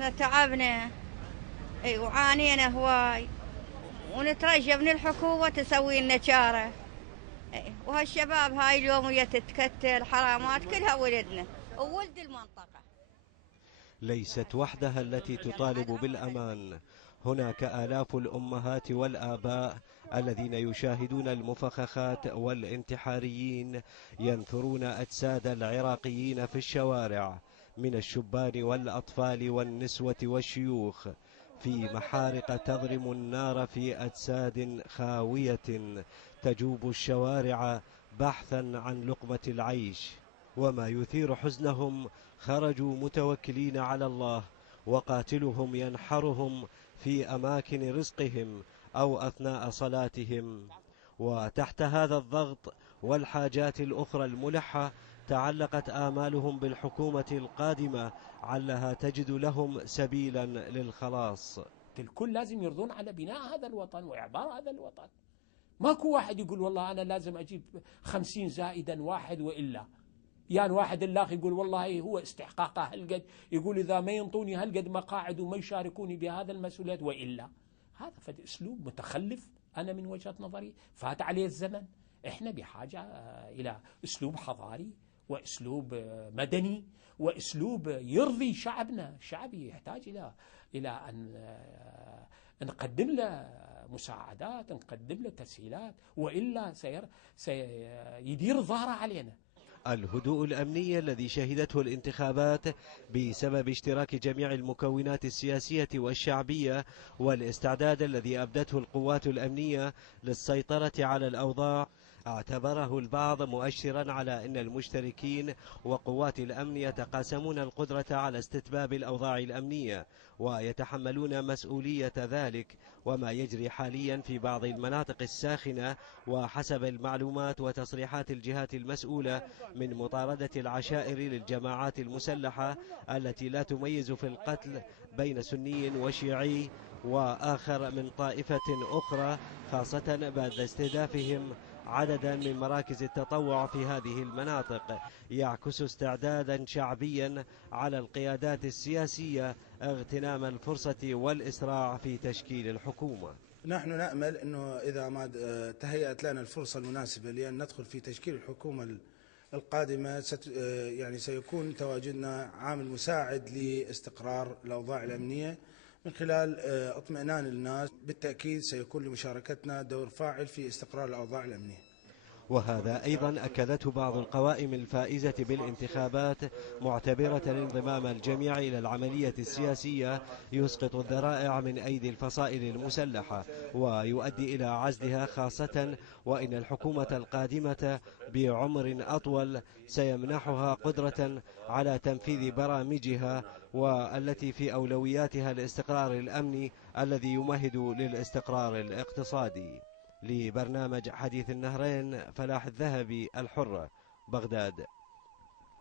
احنا تعبنا، اي وعانينا هواي، ونترجى من الحكومة تسوي لنا شارة. وهالشباب هاي اليوم ويا تتكتل حرامات كلها ولدنا وولد المنطقة. ليست وحدها التي تطالب بالأمان، هناك آلاف الأمهات والآباء الذين يشاهدون المفخخات والانتحاريين ينثرون أجساد العراقيين في الشوارع، من الشبان والأطفال والنسوة والشيوخ، في محارق تضرم النار في أجساد خاوية تجوب الشوارع بحثا عن لقمة العيش. وما يثير حزنهم خرجوا متوكلين على الله، وقاتلهم ينحرهم في أماكن رزقهم أو أثناء صلاتهم. وتحت هذا الضغط والحاجات الأخرى الملحة تعلقت آمالهم بالحكومة القادمة علها تجد لهم سبيلا للخلاص. الكل لازم يرضون على بناء هذا الوطن وإعمار هذا الوطن. ماكو واحد يقول والله أنا لازم أجيب 50 زائدا واحد وإلا، يعني واحد اللاخ يقول والله هو استحقاقه هالقد، يقول إذا ما ينطوني هالقد مقاعد وما يشاركوني بهذا المسؤوليات وإلا. هذا فد أسلوب متخلف، أنا من وجهة نظري فات عليه الزمن. إحنا بحاجة إلى أسلوب حضاري وأسلوب مدني وأسلوب يرضي شعبنا. الشعب يحتاج إلى أن نقدم له مساعدات، نقدم له تسهيلات، وإلا سيدير ظهره علينا. الهدوء الأمني الذي شهدته الانتخابات بسبب اشتراك جميع المكونات السياسية والشعبية والاستعداد الذي أبدته القوات الأمنية للسيطرة على الأوضاع، اعتبره البعض مؤشرا على أن المشتركين وقوات الأمن يتقاسمون القدرة على استتباب الأوضاع الأمنية ويتحملون مسؤولية ذلك. وما يجري حاليا في بعض المناطق الساخنة وحسب المعلومات وتصريحات الجهات المسؤولة من مطاردة العشائر للجماعات المسلحة التي لا تميز في القتل بين سني وشيعي وآخر من طائفة أخرى، خاصة بعد استهدافهم عددا من مراكز التطوع في هذه المناطق، يعكس استعدادا شعبيا على القيادات السياسية اغتنام الفرصة والإسراع في تشكيل الحكومة. نحن نأمل أنه إذا ما تهيأت لنا الفرصة المناسبة لأن ندخل في تشكيل الحكومة القادمة يعني سيكون تواجدنا عامل مساعد لاستقرار الأوضاع الأمنية من خلال اطمئنان الناس. بالتأكيد سيكون لمشاركتنا دور فاعل في استقرار الأوضاع الأمنية. وهذا أيضا أكدته بعض القوائم الفائزة بالانتخابات، معتبرة انضمام الجميع إلى العملية السياسية يسقط الذرائع من أيدي الفصائل المسلحة ويؤدي إلى عزلها، خاصة وإن الحكومة القادمة بعمر أطول سيمنحها قدرة على تنفيذ برامجها، والتي في أولوياتها الاستقرار الأمني الذي يمهد للاستقرار الاقتصادي. لبرنامج حديث النهرين، فلاح الذهبي، الحرة، بغداد.